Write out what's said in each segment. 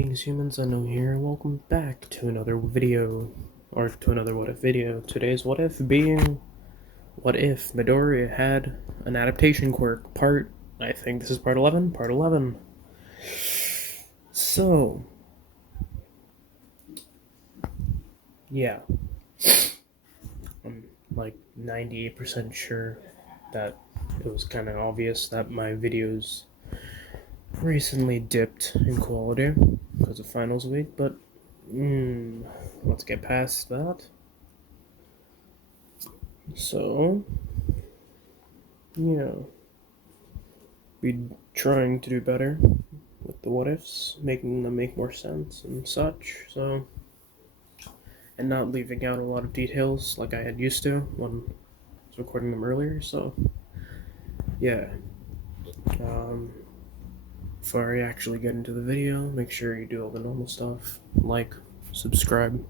Greetings humans, Unknown here, welcome back to another video, or to another what if video. Today's what if being, what if Midoriya had an adaptation quirk, I think this is part 11? Part 11. So, yeah, I'm like 98% sure that it was kind of obvious that my videos recently dipped in quality because of finals week, but let's get past that. So, yeah, be trying to do better with the what ifs, making them make more sense and such, so, and not leaving out a lot of details like I had used to when I was recording them earlier, so, yeah. Before I actually get into the video, make sure you do all the normal stuff, like, subscribe,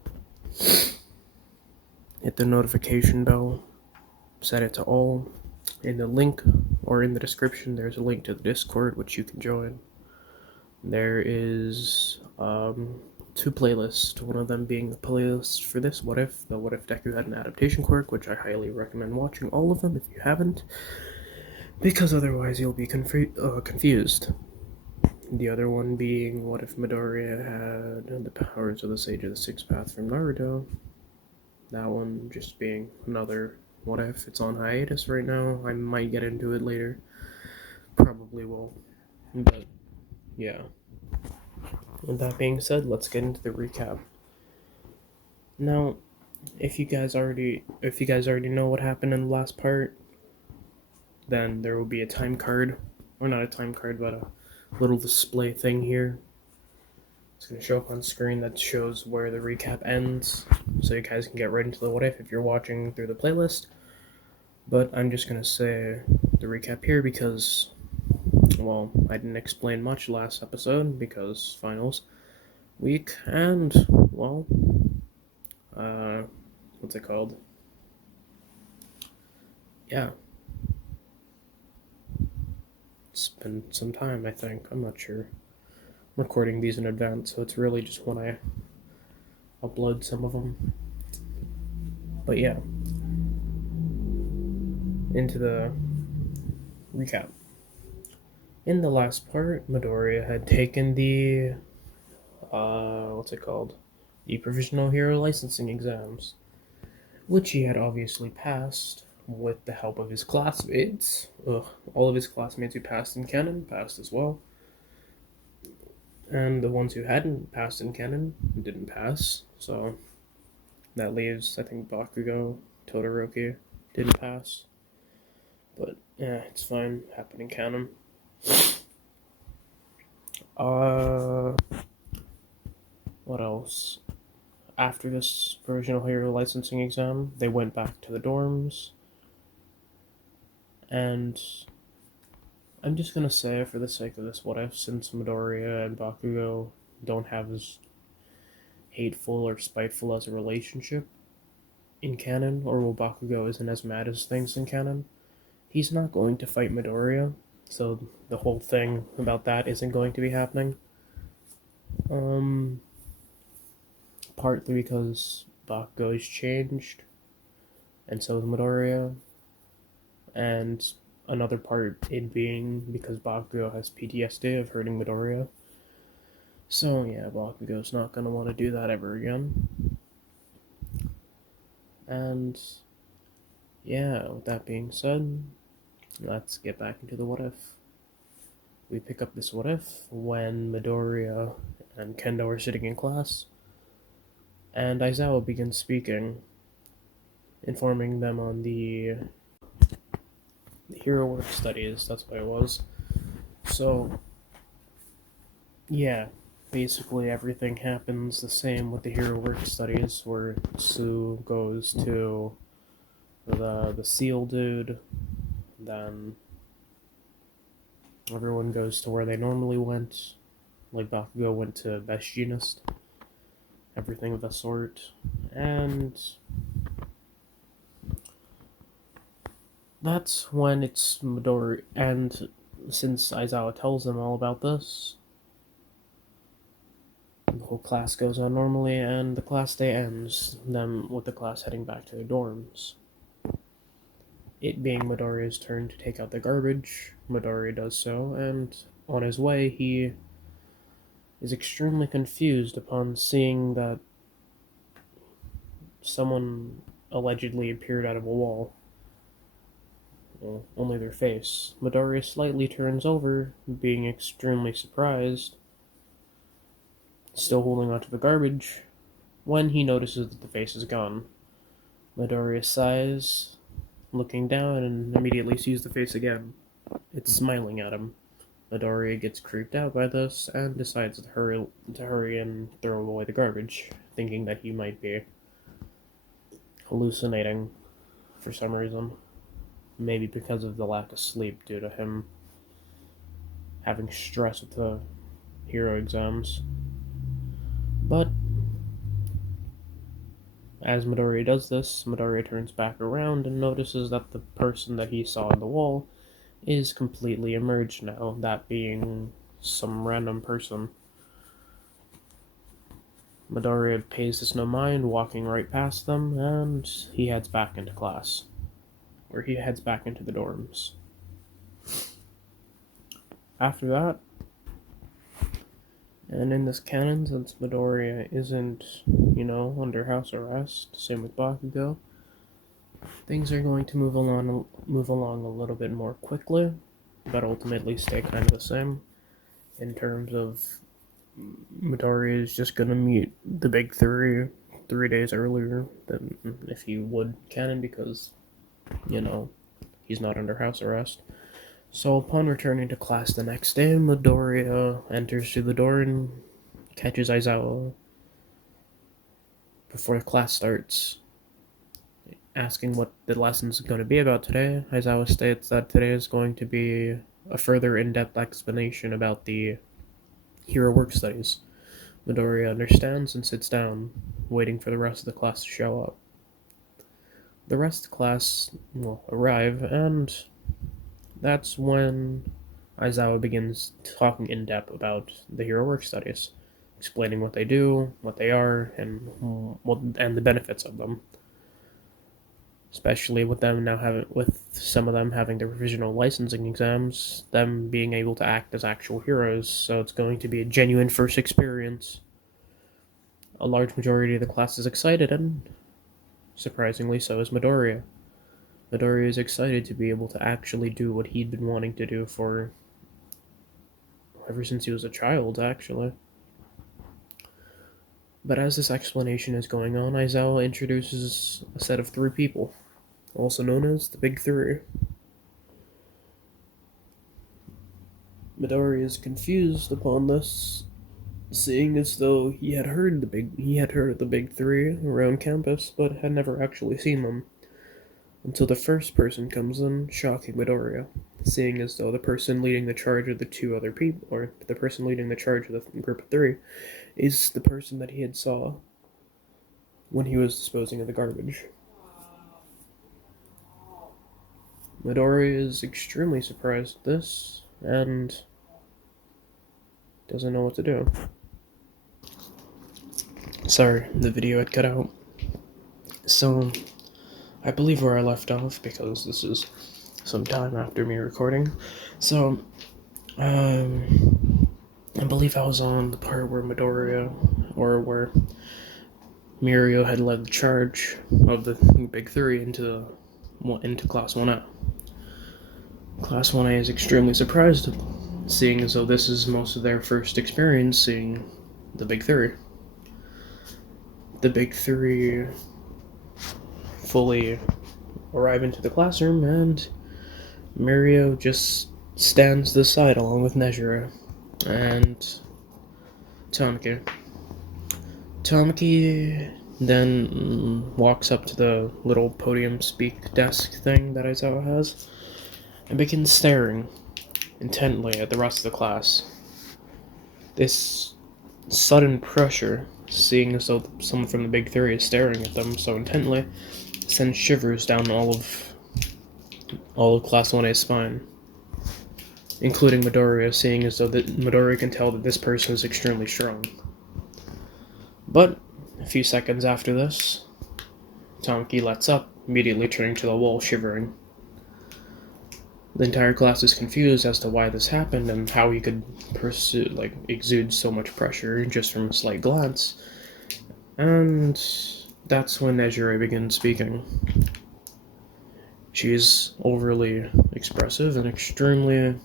hit the notification bell, set it to all. In the link, or in the description, there's a link to the Discord, which you can join. There is two playlists, one of them being the playlist for this what if, the what if Deku had an adaptation quirk, which I highly recommend watching all of them if you haven't, because otherwise you'll be confused. The other one being what if Midoriya had the powers of the Sage of the Sixth Path from Naruto. That one just being another what if. It's on hiatus right now. I might get into it later. Probably will. But yeah. With that being said, let's get into the recap. Now, if you guys already know what happened in the last part, then there will be a time card, or not a time card, but a little display thing here. It's going to show up on screen that shows where the recap ends, so you guys can get right into the what if you're watching through the playlist. But I'm just going to say the recap here because, well, I didn't explain much last episode because finals week, and, well, what's it called? Yeah. It's been some time, I think. I'm not sure. I'm recording these in advance, so it's really just when I upload some of them. But yeah. Into the recap. In the last part, Midoriya had taken the, what's it called? The Provisional Hero Licensing exams, which he had obviously passed with the help of his classmates. All of his classmates who passed in canon passed as well. And the ones who hadn't passed in canon didn't pass, so that leaves, I think, Bakugo, Todoroki didn't pass. But, yeah, it's fine, happened in canon. What else? After this Provisional Hero Licensing exam, they went back to the dorms, and I'm just gonna say, for the sake of this what if, since Midoriya and Bakugo don't have as hateful or spiteful as a relationship in canon, or well, Bakugo isn't as mad as things in canon, he's not going to fight Midoriya, so the whole thing about that isn't going to be happening. Partly because Bakugo's changed, and so is Midoriya, and another part in being because Bakugo has PTSD of hurting Midoriya. So yeah, Bakugo's not gonna want to do that ever again. And yeah, with that being said, let's get back into the what if. We pick up this what if when Midoriya and Kendo are sitting in class, and Aizawa begins speaking, informing them on the hero work studies. That's what it was. So yeah, basically everything happens the same with the hero work studies, where Sue goes to the seal dude, then everyone goes to where they normally went, like Bakugo went to Best Jeanist, everything of the sort, and that's when it's Midori, and since Aizawa tells them all about this, The whole class goes on normally, and the class day ends, them with the class heading back to their dorms. It being Midoriya's turn to take out the garbage, Midoriya does so, and on his way, he is extremely confused upon seeing that someone allegedly appeared out of a wall. Well, only their face. Midoriya slightly turns over, being extremely surprised, still holding onto the garbage, when he notices that the face is gone. Midoriya sighs, looking down, and immediately sees the face again. It's smiling at him. Midoriya gets creeped out by this and decides to hurry and throw away the garbage, thinking that he might be hallucinating for some reason. Maybe because of the lack of sleep due to him having stress with the hero exams. But as Midoriya does this, Midoriya turns back around and notices that the person that he saw on the wall is completely emerged now, that being some random person. Midoriya pays this no mind, walking right past them, and he heads back into class. Or he heads back into the dorms. After that, and in this canon, since Midoriya isn't, under house arrest, same with Bakugo, things are going to move along a little bit more quickly, but ultimately stay kind of the same in terms of Midoriya is just gonna meet the big three 3 days earlier than if he would canon because, he's not under house arrest. So upon returning to class the next day, Midoriya enters through the door and catches Aizawa before class starts. Asking what the lesson is going to be about today, Aizawa states that today is going to be a further in-depth explanation about the hero work studies. Midoriya understands and sits down, waiting for the rest of the class to show up. The rest of the class will arrive, and that's when Aizawa begins talking in depth about the hero work studies, explaining what they do, what they are, and the benefits of them. Especially with some of them having their provisional licensing exams, them being able to act as actual heroes. So it's going to be a genuine first experience. A large majority of the class is excited, and surprisingly, so is Midoriya. Midoriya is excited to be able to actually do what he'd been wanting to do for ever since he was a child, actually. But as this explanation is going on, Aizawa introduces a set of 3 people, also known as the Big Three. Midoriya is confused upon this, seeing as though he had heard of the Big Three around campus, but had never actually seen them. Until the first person comes in, shocking Midoriya, seeing as though the person leading the charge of the 2 other people, or the person leading the charge of the group of 3, is the person that he had saw when he was disposing of the garbage. Midoriya is extremely surprised at this, and doesn't know what to do. Sorry, the video had cut out. So, I believe where I left off, because this is some time after me recording. So, I believe I was on the part where where Mirio had led the charge of the Big Three into Class 1A. Class 1A is extremely surprised, seeing as though this is most of their first experience seeing the Big Three. The Big Three fully arrive into the classroom, and Mirio just stands to the side along with Nejire and Tamaki. Tamaki then walks up to the little podium speak desk thing that Aizawa has and begins staring intently at the rest of the class. This sudden pressure, seeing as though someone from the Big Three is staring at them so intently, sends shivers down all of Class 1A's spine, including Midoriya, seeing as though Midoriya can tell that this person is extremely strong. But a few seconds after this, Tamaki lets up, immediately turning to the wall, shivering. The entire class is confused as to why this happened and how he could exude so much pressure just from a slight glance. And that's when Nejire begins speaking. She's overly expressive and extremely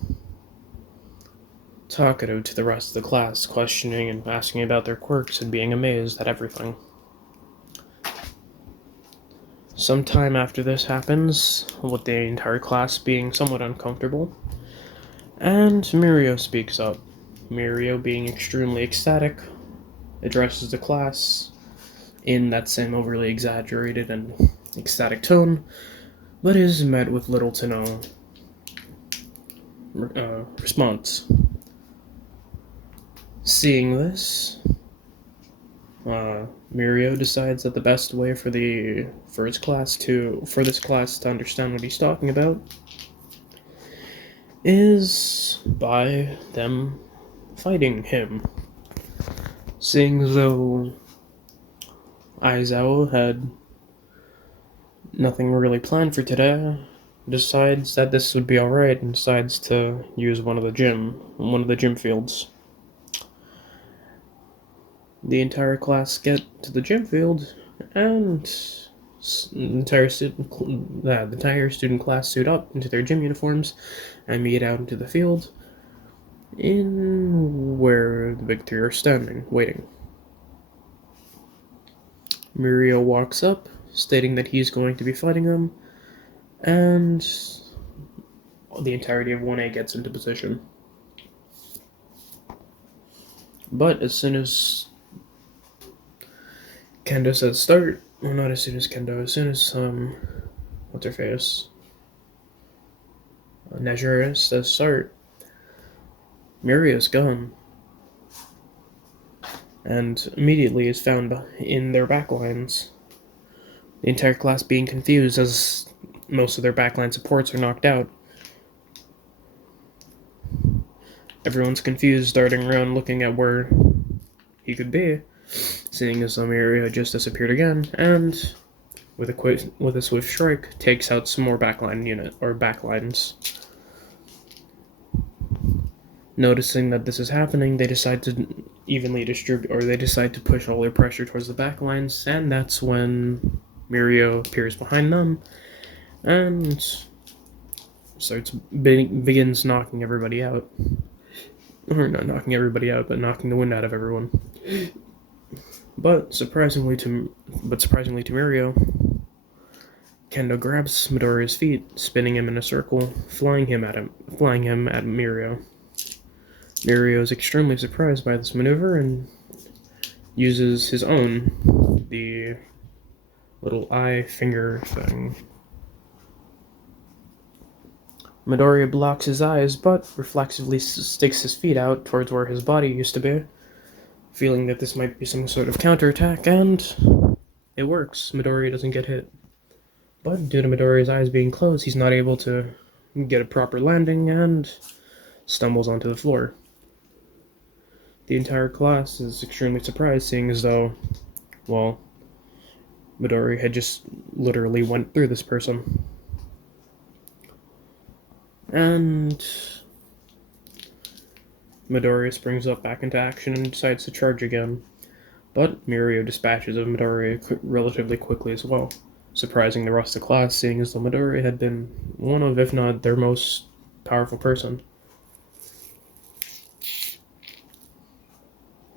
talkative to the rest of the class, questioning and asking about their quirks and being amazed at everything. Sometime after this happens, with the entire class being somewhat uncomfortable, and Mirio speaks up. Mirio, being extremely ecstatic, addresses the class in that same overly exaggerated and ecstatic tone, but is met with little to no response. Seeing this, Mirio decides that the best way for this class to understand what he's talking about is by them fighting him. Seeing as though Aizawa had nothing really planned for today, decides that this would be alright and decides to use one of the gym fields. The entire class get to the gym field, and the entire student class suit up into their gym uniforms and meet out into the field, in where the big three are standing, waiting. Mirio walks up, stating that he's going to be fighting them, and the entirety of 1A gets into position. But as soon as Kendo says start, well, not as soon as Kendo, as soon as, what's her face? Nejire says start, Mirio's gone, and immediately is found in their backlines. The entire class being confused as most of their backline supports are knocked out. Everyone's confused, darting around looking at where he could be, seeing as Mirio had just disappeared again, and with a swift strike, takes out some more backlines. Noticing that this is happening, they decide to evenly distribute, or they decide to push all their pressure towards the backlines, and that's when Mirio appears behind them and begins knocking everybody out. Or not knocking everybody out, but knocking the wind out of everyone. But surprisingly to Mirio, Kendo grabs Midoriya's feet, spinning him in a circle, flying him at Mirio. Mirio is extremely surprised by this maneuver and uses his own, the little eye finger thing. Midoriya blocks his eyes, but reflexively sticks his feet out towards where his body used to be, feeling that this might be some sort of counterattack, and it works. Midoriya doesn't get hit. But due to Midoriya's eyes being closed, he's not able to get a proper landing and stumbles onto the floor. The entire class is extremely surprised, seeing as though, well, Midoriya had just literally went through this person. And Midoriya springs up back into action and decides to charge again. But Mirio dispatches of Midoriya relatively quickly as well, surprising the rest of the class, seeing as though Midoriya had been one of, if not their most powerful person.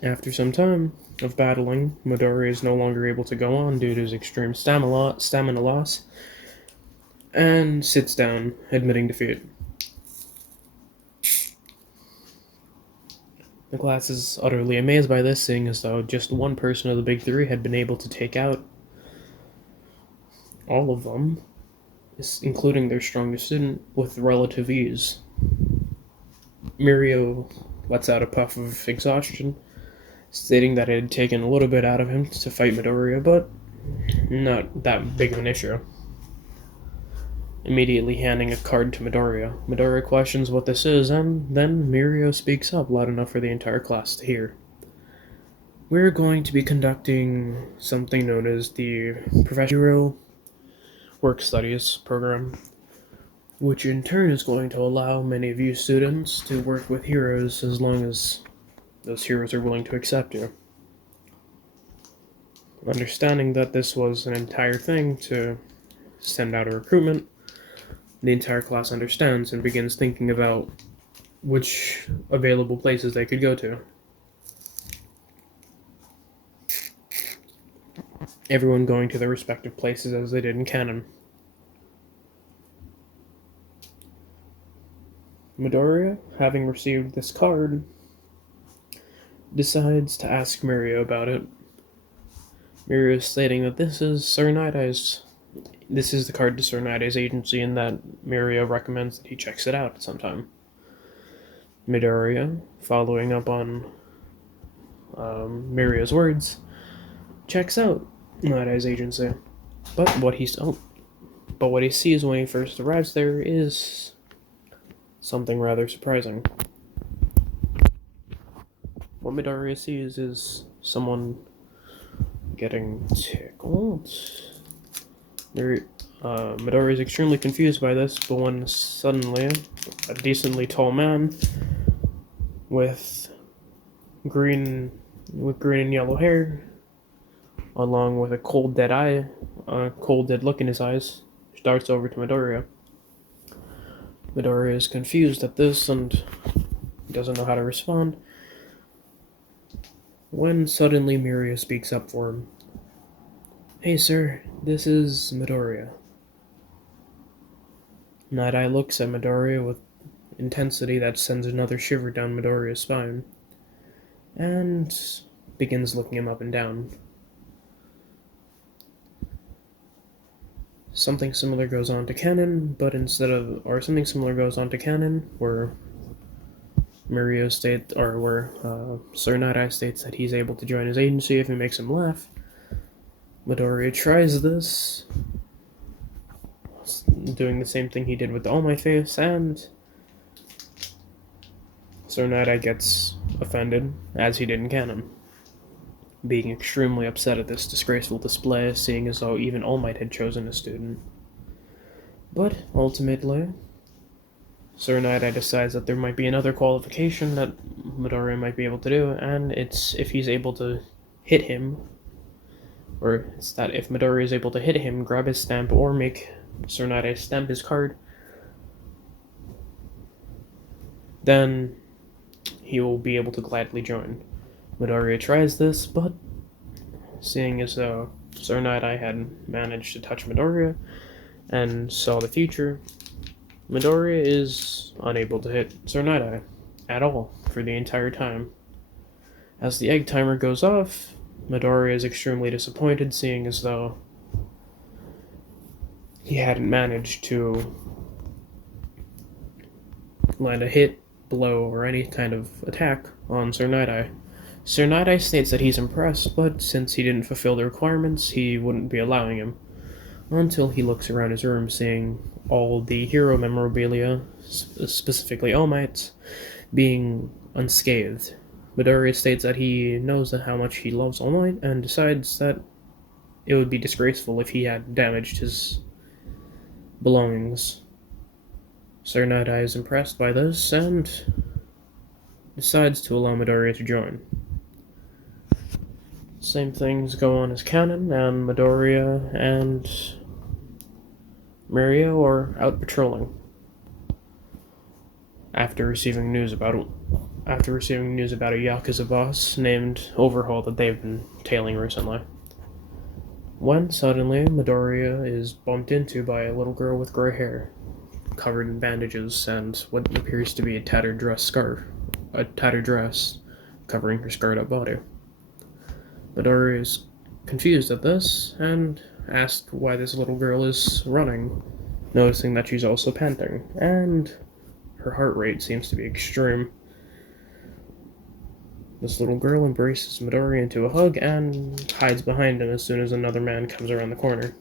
After some time of battling, Midoriya is no longer able to go on due to his extreme stamina loss, and sits down, admitting defeat. The class is utterly amazed by this, seeing as though just one person of the big three had been able to take out all of them, including their strongest student, with relative ease. Mirio lets out a puff of exhaustion, stating that it had taken a little bit out of him to fight Midoriya, but not that big of an issue. Immediately handing a card to Midoriya. Midoriya questions what this is, and then Mirio speaks up loud enough for the entire class to hear. we're going to be conducting something known as the Professional Work Studies program, which in turn is going to allow many of you students to work with heroes as long as those heroes are willing to accept you. Understanding that this was an entire thing to send out a recruitment, the entire class understands and begins thinking about which available places they could go to. Everyone going to their respective places as they did in canon. Midoriya, having received this card, decides to ask Miria about it. Miria stating that this is the card to Sir Nidai's agency and that Miria recommends that he checks it out sometime. Midoriya, following up on Miria's words, checks out Nidai's agency. But what he sees when he first arrives there is something rather surprising. What Midoriya sees is someone getting tickled. Midoriya is extremely confused by this, but when suddenly a decently tall man with green and yellow hair, along with a cold dead look in his eyes, darts over to Midoriya. Midoriya is confused at this and doesn't know how to respond, when suddenly Miria speaks up for him. "Hey sir, this is Midoriya." Nidai looks at Midoriya with intensity that sends another shiver down Midoriya's spine, and begins looking him up and down. Something similar goes on to canon, where Sir Nidai states that he's able to join his agency if he makes him laugh. Midoriya tries this, doing the same thing he did with the All Might face, and Sir Nidai gets offended, as he did in canon, being extremely upset at this disgraceful display, seeing as though even All Might had chosen a student. But ultimately, Sir Nidai decides that there might be another qualification that Midoriya might be able to do, and it's if he's able to hit him, or it's that if Midoriya is able to hit him, grab his stamp, or make Sir Nidai stamp his card, then he will be able to gladly join. Midoriya tries this, but seeing as though Sir Nidai had managed to touch Midoriya and saw the future, Midoriya is unable to hit Sir Nidai at all for the entire time. As the egg timer goes off, Midoriya is extremely disappointed, seeing as though he hadn't managed to land a hit, blow, or any kind of attack on Sir Nidai. Sir Nidai states that he's impressed, but since he didn't fulfill the requirements, he wouldn't be allowing him, until he looks around his room, seeing all the hero memorabilia, specifically All Might's, being unscathed. Midoriya states that he knows how much he loves All Might, and decides that it would be disgraceful if he had damaged his belongings. Sir Nidai is impressed by this, and decides to allow Midoriya to join. Same things go on as canon, and Midoriya and Miria are out patrolling. After receiving news about a Yakuza boss named Overhaul that they've been tailing recently. When suddenly Midoriya is bumped into by a little girl with gray hair, covered in bandages and what appears to be a tattered dress covering her scarred up body. Midoriya is confused at this and asks why this little girl is running, noticing that she's also panting, and her heart rate seems to be extreme. This little girl embraces Midoriya into a hug and hides behind him as soon as another man comes around the corner.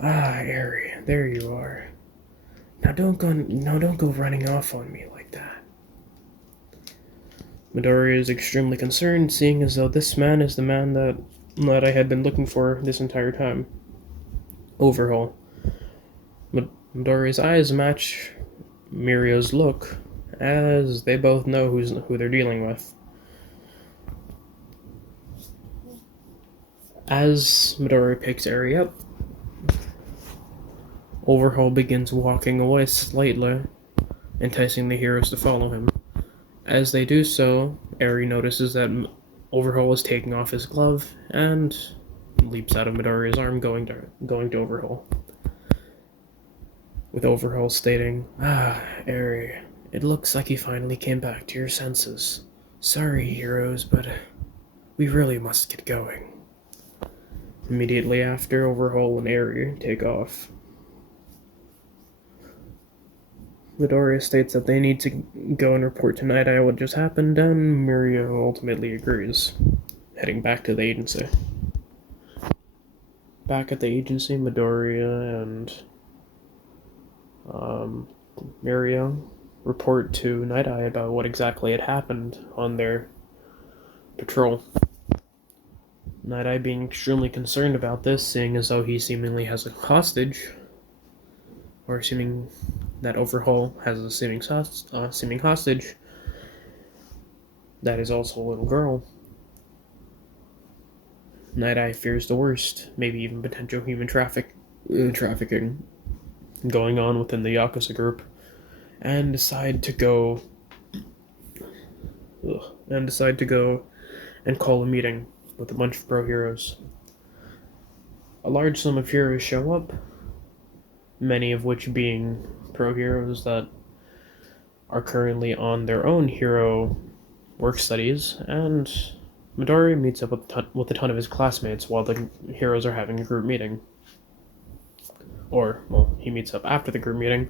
"Ah, Eri, there you are. Now don't go running off on me like that." Midoriya is extremely concerned, seeing as though this man is the man that I had been looking for this entire time. Overhaul. Midoriya's eyes match Mirio's look, as they both know who they're dealing with. As Midoriya picks Eri up, Overhaul begins walking away slightly, enticing the heroes to follow him. As they do so, Eri notices that Overhaul is taking off his glove and leaps out of Midoriya's arm, going to Overhaul. With Overhaul stating, Eri, it looks like you finally came back to your senses. Sorry, heroes, but we really must get going. Immediately after, Overhaul and Eri take off. Midoriya states that they need to go and report to Night Eye what just happened, and Mirio ultimately agrees, heading back to the agency. Back at the agency, Midoriya and Mirio report to Night Eye about what exactly had happened on their patrol. Night Eye being extremely concerned about this, seeing as though he seemingly has a hostage, or assuming that Overhaul has a seeming hostage that is also a little girl. Night Eye fears the worst, maybe even potential human trafficking going on within the Yakuza group, and decide to go and call a meeting with a bunch of pro heroes. A large sum of heroes show up, many of which being pro heroes that are currently on their own hero work studies, and Midoriya meets up with a ton of his classmates while the heroes are having a group meeting. Or, well, he meets up after the group meeting,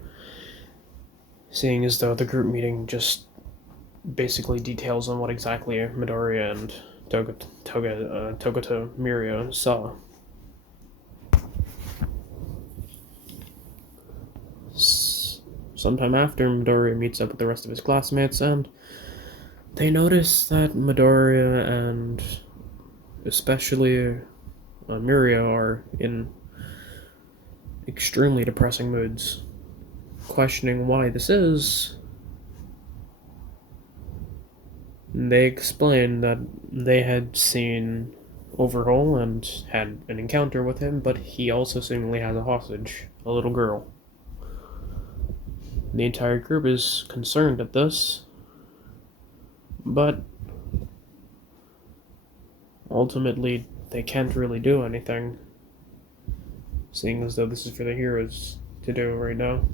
seeing as though the group meeting just basically details on what exactly Midoriya and Togato Mirio saw. Sometime after, Midoriya meets up with the rest of his classmates, and they notice that Midoriya and especially Mirio are in extremely depressing moods. Questioning why this is, they explain that they had seen Overhaul and had an encounter with him, but he also seemingly has a hostage, a little girl. The entire group is concerned at this, but ultimately they can't really do anything, seeing as though this is for the heroes to do right now.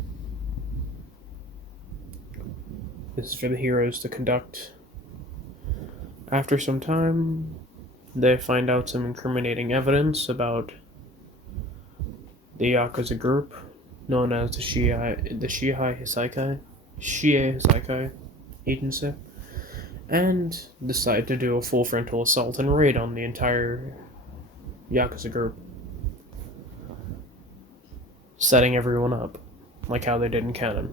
This is for the heroes to conduct. After some time, they find out some incriminating evidence about the Yakuza group known as the Shihei Hisaikai agency, and decide to do a full frontal assault and raid on the entire Yakuza group, setting everyone up, like how they did in canon.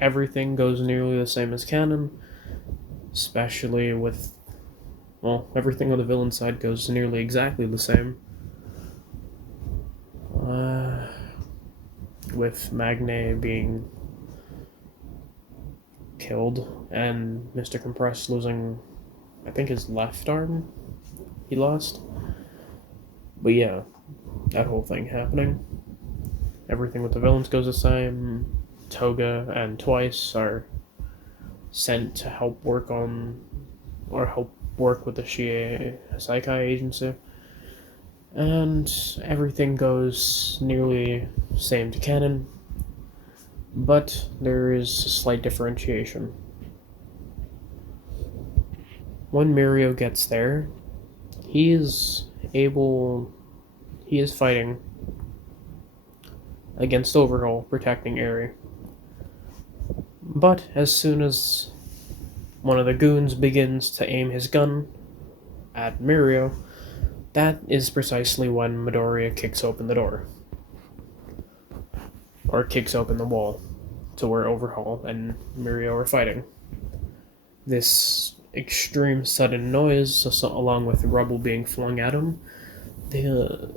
Everything goes nearly the same as canon, especially with, well, everything on the villain side goes nearly exactly the same. With Magne being killed and Mr. Compress losing, I think, his left arm he lost. But yeah, that whole thing happening. Everything with the villains goes the same. Toga and Twice are sent to help work with the Shihei Hisaikai agency. And everything goes nearly same to canon, but there is a slight differentiation. When Mirio gets there, he is fighting against Overhaul, protecting Eri. But as soon as one of the goons begins to aim his gun at Mirio, that is precisely when Midoriya kicks open the door. Or kicks open the wall. to where Overhaul and Mirio are fighting. This extreme sudden noise, along with rubble being flung at him, the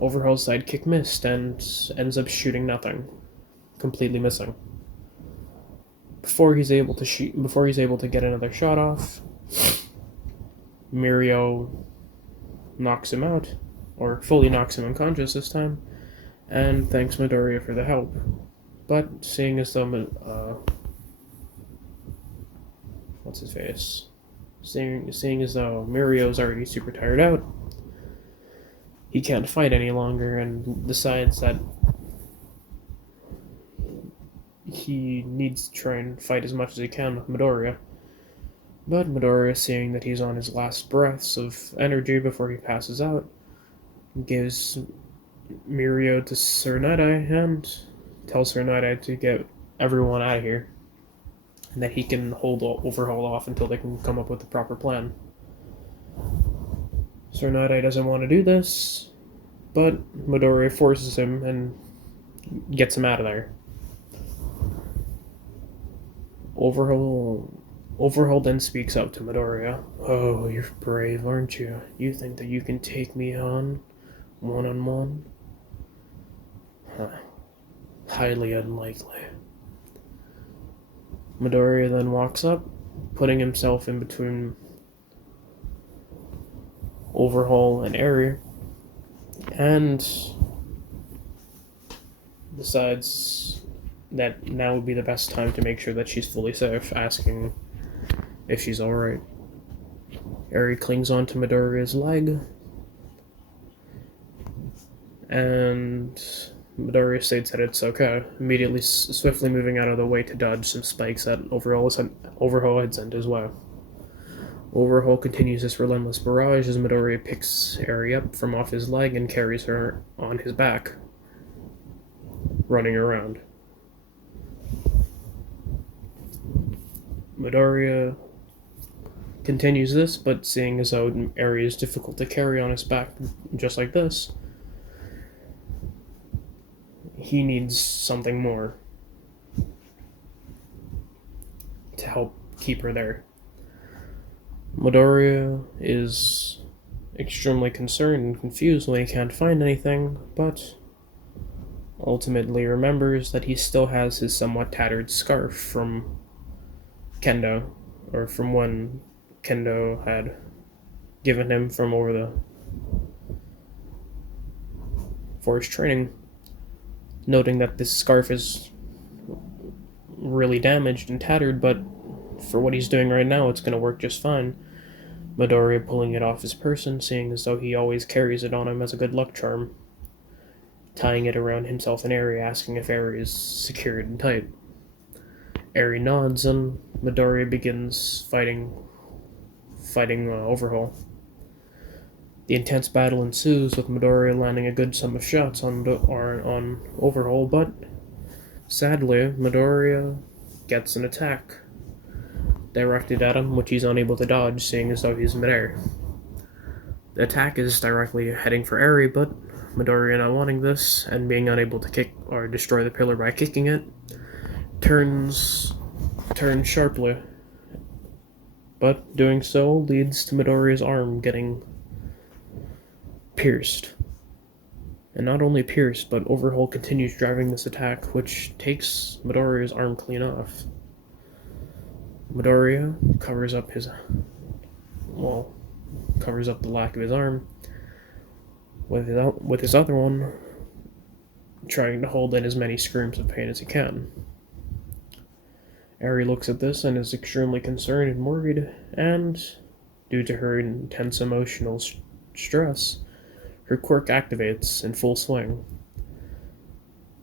Overhaul's sidekick missed and ends up shooting nothing, completely missing. Before he's able to get another shot off, Mirio knocks him out, or fully knocks him unconscious this time, and thanks Midoriya for the help. But seeing as though what's his face? Seeing as though Mirio's already super tired out, he can't fight any longer and decides that he needs to try and fight as much as he can with Midoriya. But Midoriya, seeing that he's on his last breaths of energy before he passes out, gives Mirio to Sir Night-Eye and tells Sir Night-Eye to get everyone out of here, and that he can hold Overhaul off until they can come up with the proper plan. Sir Night-Eye doesn't want to do this, but Midoriya forces him and gets him out of there. Overhaul then speaks up to Midoriya. "Oh, you're brave, aren't you? You think that you can take me on, one-on-one? Huh. Highly unlikely." Midoriya then walks up, putting himself in between Overhaul and Eri, and decides that now would be the best time to make sure that she's fully safe, asking if she's alright. Eri clings onto Midoriya's leg, and Midoriya states that it's okay, immediately swiftly moving out of the way to dodge some spikes that Overhaul had sent his way. Overhaul continues this relentless barrage as Midoriya picks Eri up from off his leg and carries her on his back, running around. Midoriya continues this, but seeing as though Eri is difficult to carry on his back just like this, he needs something more to help keep her there. Midoriya is extremely concerned and confused when he can't find anything, but ultimately remembers that he still has his somewhat tattered scarf from Kendo, or from when Kendo had given him from for his training, noting that this scarf is really damaged and tattered, but for what he's doing right now, it's going to work just fine. Midoriya pulling it off his person, seeing as though he always carries it on him as a good luck charm, tying it around himself and Eri, asking if Eri is secured and tight. Eri nods, and Midoriya begins fighting Overhaul. The intense battle ensues, with Midoriya landing a good sum of shots on Overhaul, but sadly, Midoriya gets an attack directed at him, which he's unable to dodge, seeing as though he's midair. The attack is directly heading for Eri, but Midoriya, not wanting this, and being unable to kick or destroy the pillar by kicking it, turns sharply, but doing so leads to Midoriya's arm getting pierced. And not only pierced, but Overhaul continues driving this attack, which takes Midoriya's arm clean off. Midoriya covers up the lack of his arm with his other one, trying to hold in as many screams of pain as he can. Eri looks at this and is extremely concerned and worried, and due to her intense emotional stress, her quirk activates in full swing.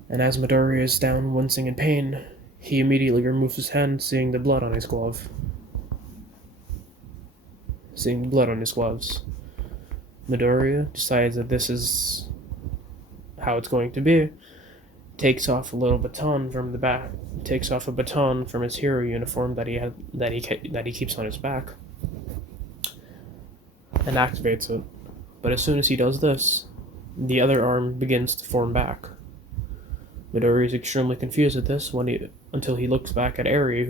And as Midoriya is down, wincing in pain, he immediately removes his hand, seeing the blood on his glove. Midoriya decides that this is how it's going to be, takes off a baton from his hero uniform that he keeps on his back, and activates it. But as soon as he does this, the other arm begins to form back. Midori is extremely confused at this until he looks back at Eri,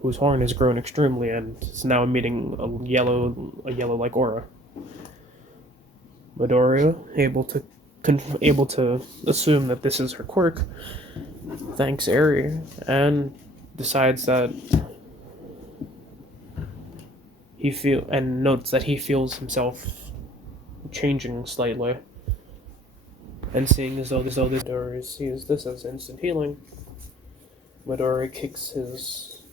whose horn has grown extremely and is now emitting a yellow-like aura. Midori, able to assume that this is her quirk, thanks Eri and decides that notes that he feels himself changing slightly, and seeing as though Midori sees this as instant healing, Midori kicks his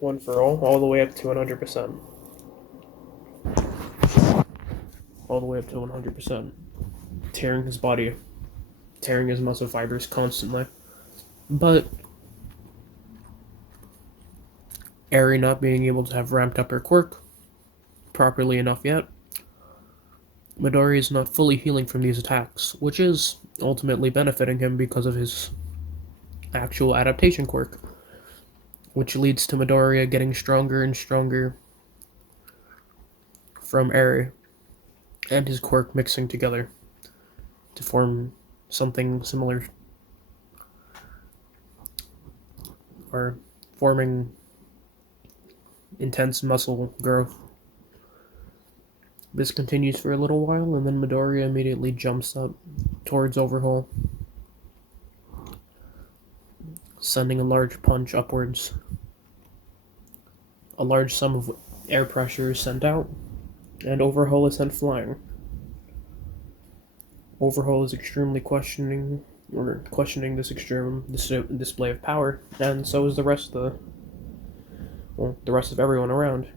one for all the way up to 100%. All the way up to 100%. Tearing his body, tearing his muscle fibers constantly. But Eri not being able to have ramped up her quirk properly enough yet, Midori is not fully healing from these attacks, which is ultimately benefiting him because of his actual adaptation quirk, which leads to Midoriya getting stronger and stronger from Eri and his quirk mixing together to form something similar, or forming intense muscle growth. This continues for a little while, and then Midoriya immediately jumps up towards Overhaul, sending a large punch upwards. A large sum of air pressure is sent out, and Overhaul is sent flying. Overhaul is extremely questioning this extreme display of power, and so is the rest of everyone around,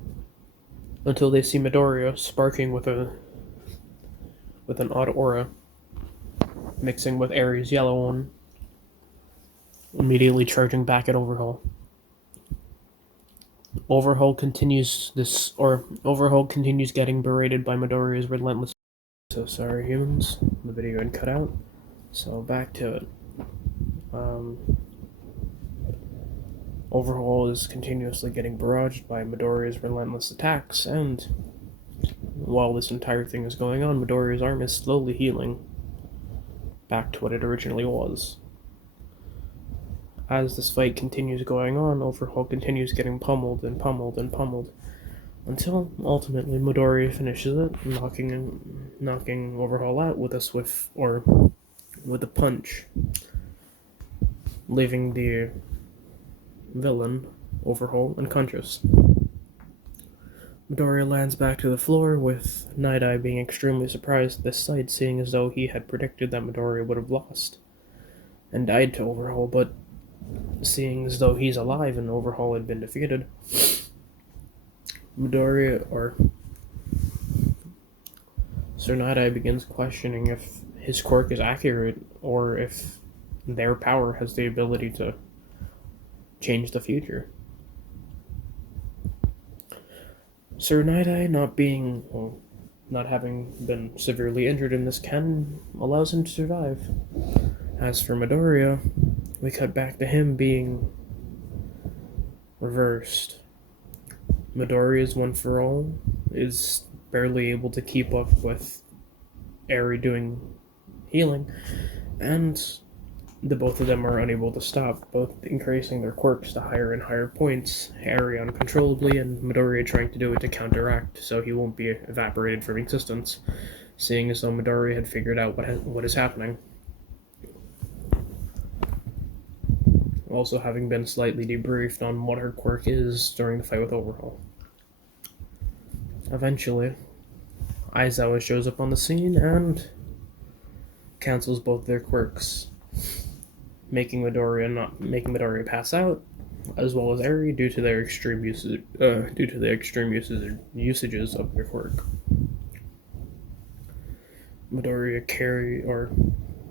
until they see Midoriya sparking with an odd aura, mixing with Eri's yellow one, immediately charging back at Overhaul. Overhaul continues getting berated by Midoriya's relentless. So sorry, humans. The video had cut out. So back to it. Overhaul is continuously getting barraged by Midoriya's relentless attacks, and while this entire thing is going on, Midoriya's arm is slowly healing back to what it originally was. As this fight continues going on, Overhaul continues getting pummeled and pummeled and pummeled, until ultimately Midoriya finishes it, knocking Overhaul out with a punch, leaving the villain, Overhaul, unconscious. Midoriya lands back to the floor, with Night-Eye being extremely surprised at this sight, seeing as though he had predicted that Midoriya would have lost and died to Overhaul, but seeing as though he's alive and Overhaul had been defeated, Sir Night-Eye begins questioning if his quirk is accurate, or if their power has the ability to change the future. Sir Night-Eye not having been severely injured in this cannon allows him to survive. As for Midoriya, we cut back to him being reversed. Midoriya's one for all is barely able to keep up with Eri doing healing, and the both of them are unable to stop, both increasing their quirks to higher and higher points, Eri uncontrollably, and Midoriya trying to do it to counteract so he won't be evaporated from existence, seeing as though Midoriya had figured out what is happening. Also having been slightly debriefed on what her quirk is during the fight with Overhaul. Eventually, Aizawa shows up on the scene and cancels both their quirks, making Midoriya pass out, as well as Eri, due to the extreme usages of their quirk.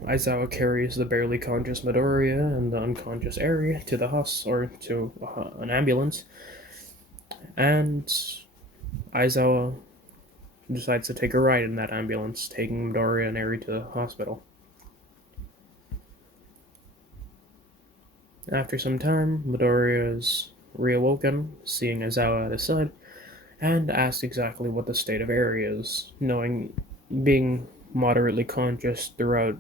Aizawa carries the barely conscious Midoriya and the unconscious Eri to an ambulance, and Aizawa decides to take a ride in that ambulance, taking Midoriya and Eri to the hospital. After some time, Midoriya is reawoken, seeing Aizawa at his side, and asks exactly what the state of Eri is, being moderately conscious throughout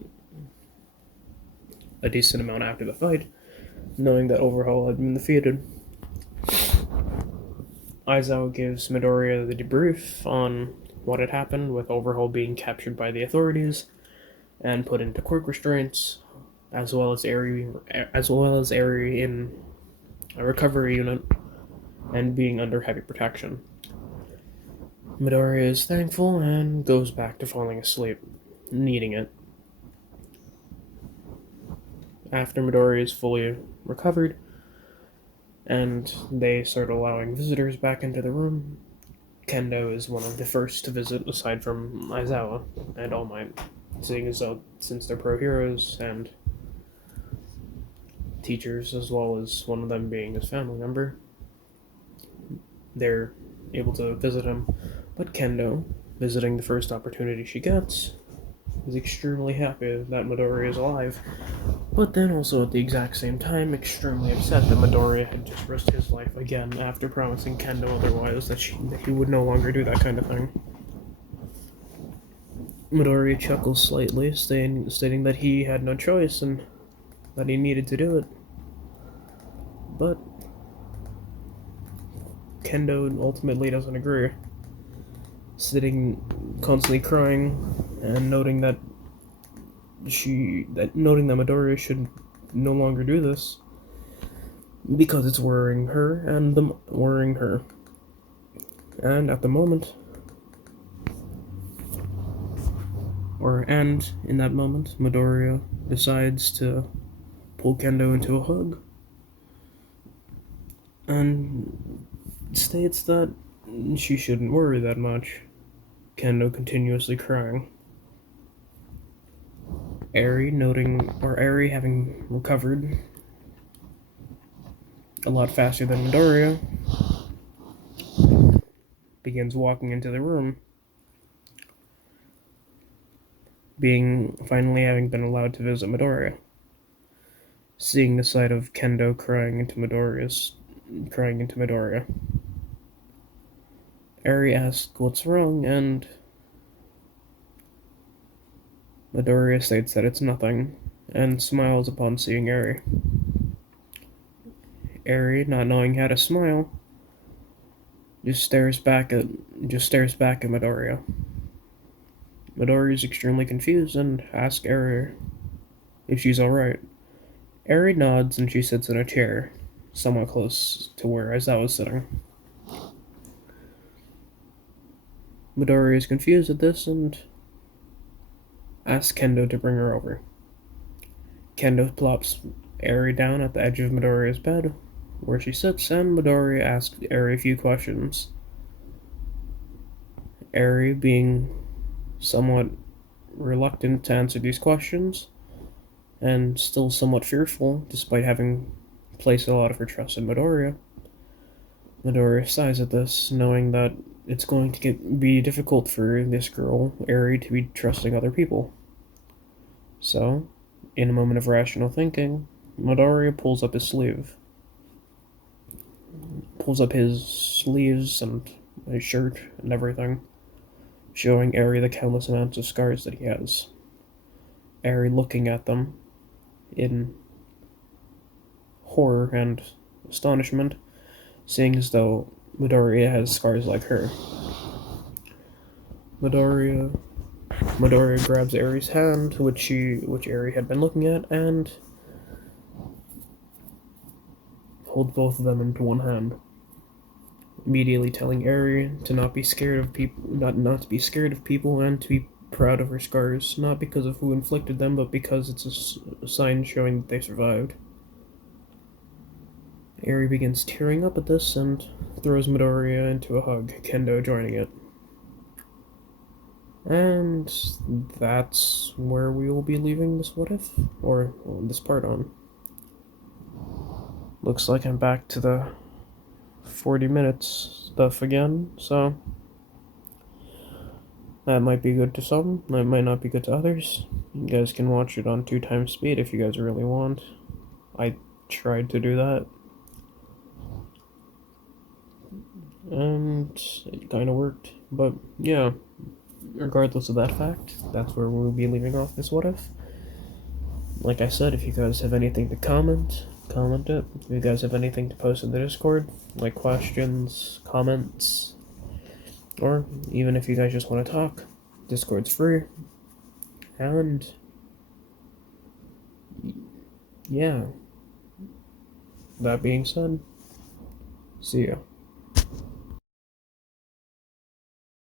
a decent amount after the fight, knowing that Overhaul had been defeated. Aizawa gives Midoriya the debrief on what had happened, with Overhaul being captured by the authorities and put into quirk restraints, as well as Eri in a recovery unit and being under heavy protection. Midoriya is thankful and goes back to falling asleep, needing it. After Midoriya is fully recovered, and they start allowing visitors back into the room, Kendo is one of the first to visit, aside from Aizawa and All Might, seeing as though since they're pro heroes and teachers, as well as one of them being his family member, they're able to visit him. But Kendo, visiting the first opportunity she gets, is extremely happy that Midoriya is alive, but then also at the exact same time extremely upset that Midoriya had just risked his life again after promising Kendo otherwise that he would no longer do that kind of thing. Midoriya chuckles slightly, stating that he had no choice and that he needed to do it. But Kendo ultimately doesn't agree, sitting constantly crying and noting that Midoriya should no longer do this because it's worrying her. And at the moment, in that moment, Midoriya decides to pull Kendo into a hug and states that she shouldn't worry that much. Kendo continuously crying. Eri, having recovered a lot faster than Midoriya, begins walking into the room, having been allowed to visit Midoriya. Seeing the sight of Kendo crying into Midoriya, Eri asks what's wrong, and Midoriya states that it's nothing, and smiles upon seeing Eri. Eri, not knowing how to smile, just stares back at Midoriya. Midoriya is extremely confused and asks Eri if she's alright. Eri nods and she sits in a chair, somewhat close to where Aizawa was sitting. Midoriya is confused at this and asks Kendo to bring her over. Kendo plops Eri down at the edge of Midoriya's bed, where she sits, and Midoriya asks Eri a few questions. Eri, being somewhat reluctant to answer these questions, and still somewhat fearful, despite having placed a lot of her trust in Midoriya. Midoriya sighs at this, knowing that it's going to be difficult for this girl, Eri, to be trusting other people. So, in a moment of rational thinking, Midoriya pulls up his sleeves and his shirt and everything, showing Eri the countless amounts of scars that he has. Eri looking at them in horror and astonishment, seeing as though Midoriya has scars like her. Midoriya grabs Eri's hand, which Eri had been looking at, and holds both of them into one hand, immediately telling Eri to not be scared of people, not to be scared of people, and to be proud of her scars, not because of who inflicted them, but because it's a sign showing that they survived. Eri begins tearing up at this and throws Midoriya into a hug, Kendo joining it. And that's where we will be leaving this this part on. Looks like I'm back to the 40 minutes stuff again, so that might be good to some, that might not be good to others. You guys can watch it on 2x speed if you guys really want. I tried to do that, and it kind of worked, but yeah, regardless of that fact, that's where we'll be leaving off this What If. like I said, if you guys have anything to comment, comment it. If you guys have anything to post in the Discord, like questions, comments, or even if you guys just want to talk, Discord's free. And yeah, that being said, see ya.